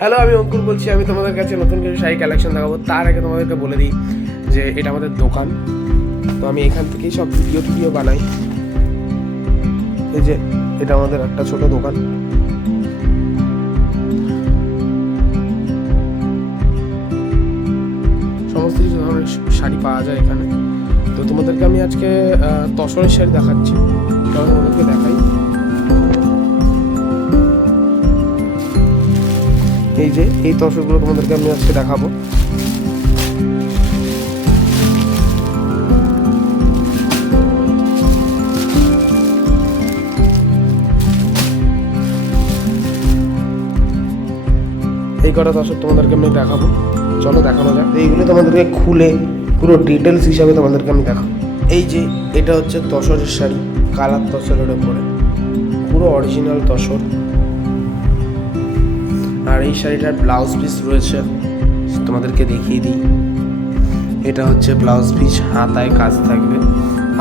Hello, আমি অঙ্কুর বলছি। আমি তোমাদের কাছে নতুন কিছু শাড়ি কালেকশন দেখাবো। তার আগে তোমাদেরকে বলে দিই যে এটা আমাদের দোকান। তো আমি এখান থেকেই সব ভিডিও বানাই। এই যে এটা আমাদের একটা ছোট দোকান। সমস্ত কিছু ধরনের শাড়ি পাওয়া যায় এখানে। তো তোমাদেরকে আমি আজকে তসরের শাড়ি দেখাচ্ছি। তোমাদেরকে দেখাই। এই যে এই তসরগুলো তোমাদেরকে আমি আজকে দেখাবো। এই কটা তসর তোমাদেরকে আমি দেখাবো। চলো দেখানো যাক। এইগুলো তোমাদেরকে খুলে পুরো ডিটেলস হিসাবে তোমাদেরকে আমি দেখাবো। এই যে এটা হচ্ছে তসরের শাড়ি, কালার তসরের উপরে, পুরো অরিজিনাল তসর। আর এই শাড়িটার ব্লাউজ পিস রয়েছে, তোমাদেরকে দেখিয়ে দিই। এটা হচ্ছে ব্লাউজ পিস, হাতায় কাজ থাকবে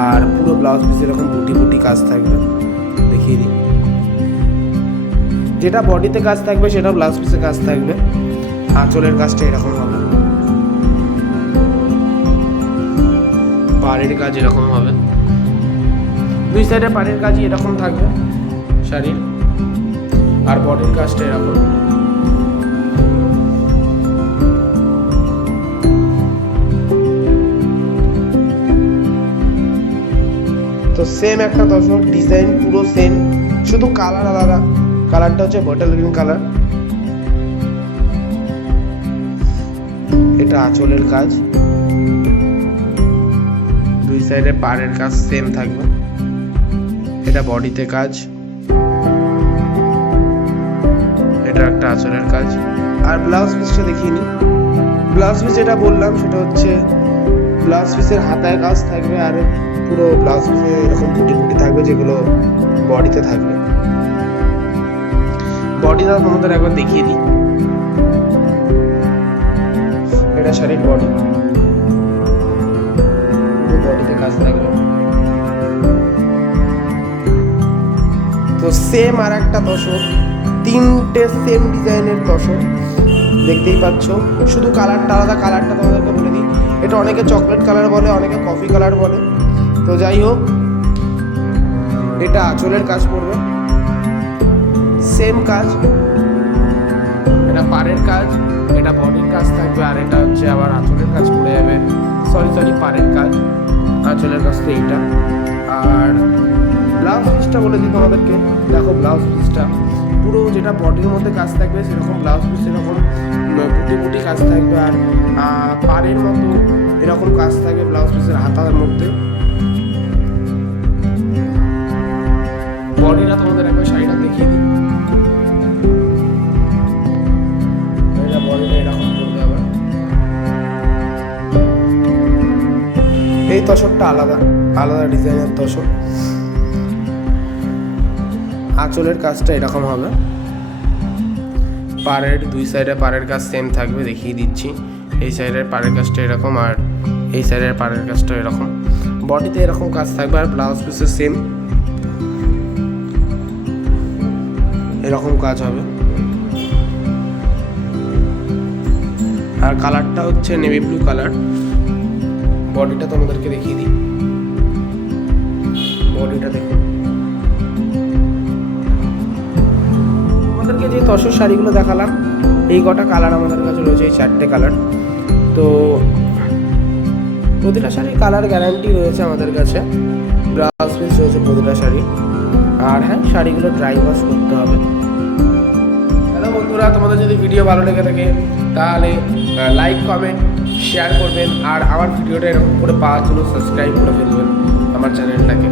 আর পুরো ব্লাউজ পিস এরকম বুটি কাজ থাকবে। দেখিয়ে দিই। যেটা বডিতে কাজ থাকবে সেটা ব্লাউজ পিসে কাজ থাকবে। আঁচলের কাজটা এরকম হবে, পাড়ের কাজ এরকম হবে, দুই সাইডে পাড়ের কাজই এরকম থাকবে শাড়ির। আর বডির কাজটা এরকম। তো সেম একটা তসর, ডিজাইন পুরো সেম, শুধু কালার আলাদা। কালারটা হচ্ছে বটল গ্রিন কালার। এটা আঁচলের কাজ, দুই সাইডে পাড়ের কাজ সেম থাকবে। এটা বডিতে কাজ, এটা একটা আঁচলের কাজ। আর ব্লাউজ পিসটা দেখিয়ে নি। ব্লাউজ পিস যেটা বললাম সেটা হচ্ছে ব্লাউজ পিসের হাতায় কাজ থাকবে আর পুরো ব্লাউজ পিসে এরকম বুটি থাকবে, যেগুলো বডিতে থাকবে। বডিটা তোমাদের একবার দেখিয়ে দিই। এটা শাড়ির বডি, বডিতে কাজ থাকবে। তো সেম আর একটা তসর, তিনটে সেম ডিজাইনের তসর দেখতেই পাচ্ছ, শুধু কালারটা আলাদা। কালারটা তোমাদেরকে বলে দিই, এটা অনেকে চকলেট কালার বলে, অনেকে কফি কালার বলে। তো যাই হোক, এটা আঁচলের কাজ পড়বে, সেম কাজ। এটা পাড়ের কাজ, এটা বডির কাজ থাকবে। আর এটা হচ্ছে আবার আঁচলের কাজ পড়ে যাবে। সরি পাড়ের কাজ, আঁচলের কাজ তো এইটা। আর ব্লাউজ পিসটা বলে দিই তোমাদেরকে। দেখো ব্লাউজ পিসটা পুরো যেটা বডির মধ্যে কাজ থাকবে সেরকম ব্লাউজ পিস, এরকম বুটি কাজ থাকবে। আর পাড়ের মতো এরকম কাজ থাকবে ব্লাউজ পিসের হাতার মধ্যে। বডিটা তোমাদের একবার শাড়িটা দেখিয়ে দিই। বডিটা এরকম করবে আবার। এই তসরটা আলাদা ডিজাইনের তসর। আঁচলের কাজটা এরকম হবে, পাড়ের দুই সাইডে পাড়ের কাজ সেম থাকবে। দেখিয়ে দিচ্ছি। এই সাইডের পাড়ের কাজটা এরকম আর এই সাইডের পাড়ের কাজটা এরকম। বডিতে এরকম কাজ থাকবে আর ব্লাউজ পিসে সেম এরকম কাজ হবে। আর কালারটা হচ্ছে নেভি ব্লু কালার। বডিটা তোমাদেরকে দেখিয়ে দিই। বডিটা দেখুন। আমাদেরকে যে তসর শাড়িগুলো দেখালাম, এই কটা কালার আমাদের কাছে রয়েছে, এই 4টে কালার। তো প্রতিটা শাড়ির কালার গ্যারান্টি রয়েছে আমাদের কাছে। ব্লাউজ পিস রয়েছে প্রতিটা শাড়ি। আর হ্যাঁ, শাড়িগুলো ড্রাই ওয়াশ করতে হবে। হ্যালো বন্ধুরা, তোমাদের যদি ভিডিও ভালো লেগে থাকে তাহলে লাইক, কমেন্ট, শেয়ার করবেন। আর আমার ভিডিওটা এরকম করে পাওয়ার জন্য সাবস্ক্রাইব করে ফেলবেন আমার চ্যানেলটাকে।